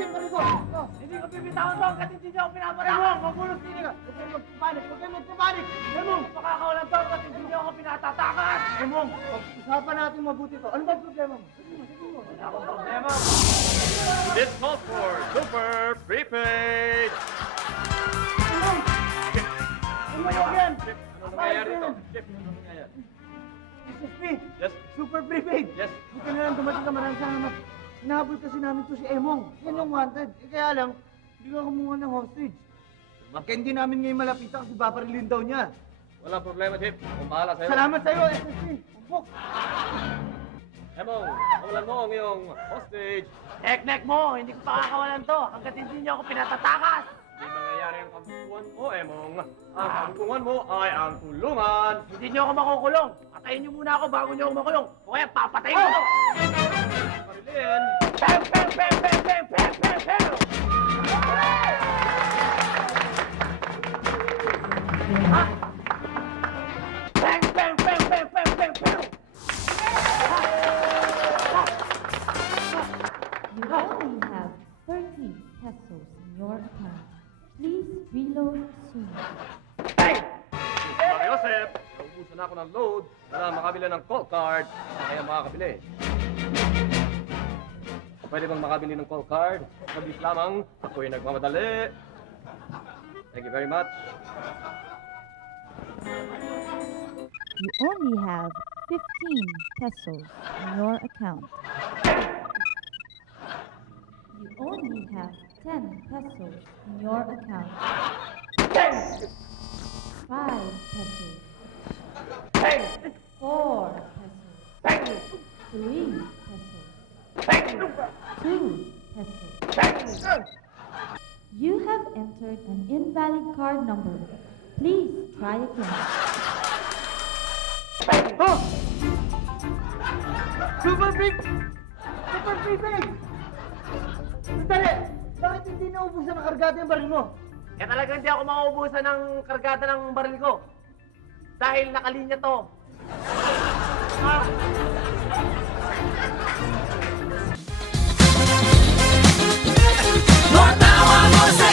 kargate yung baril ko. Oh. Hindi ko bibitawan to hanggat hindi niyo ako pinapatakas. Emong, magulos hindi ka. Huwag kayong magpapanik. Huwag kayong magpapanik. Emong! Makakawalan to hanggat hindi niyo ako pinatatakas. Emong, pag-usapan natin mabuti to. Ano ba ang problema mo? Wala akong problema. This calls for Super Prepaid! Umayo yan! Ano nangyayari ito? Chip, ano nangyayari? SSP! Yes, Super prepaid! yes. Buti na lang dumating ka, maraming salamat. Hinahabol kasi namin to si Emong. Yan yung wanted. Kaya lang, hindi ka kumuha ng hostage. Kaya hindi namin ngayon malapitan kasi babarilin daw niya. Walang problema, Chip. Kung bahala sa'yo. Salamat sa'yo, SSP! Umpok! Emong, kawalan mo ang iyong hostage. Nek mo, hindi ko pakakawalan to hanggat hindi niyo ako pinatatakas. Hindi mangyayari ang kagustuhan mo, Emong. Ang kagustuhan mo ay ang tulungan. Hindi niyo ako makukulong. Patayin niyo muna ako bago niyo ako makulong. O kaya papatayin ko to. Marilyn! Pew, pew, pew, pew, pew, pew, pew, pew. Ha? Bang, bang, bang, bang, bang, bang, bang. You only have 30 pesos in your account. Please reload soon. Bang! Mari Josep, naubusan na ako ng load. Wala makabili ng call card. Kaya makakabili. Pwede bang makabili ng call card? Mabilis lamang. Ako'y nagmamadali. Thank you very much. You only have 15 pesos in your account. You only have 10 pesos in your account. 5 pesos. Bang! 4 pesos. Bang! 3 pesos. Bang! 2 pesos. Bang! You have entered an invalid card number. Please try again. Oh! Super big! Super prepaid! Sandali! Bakit hindi naubusan ng kargate yung baril mo? Kaya talaga hindi ako makaubusan ng kargada ng baril ko. Dahil nakalinya to. Matawa mo sa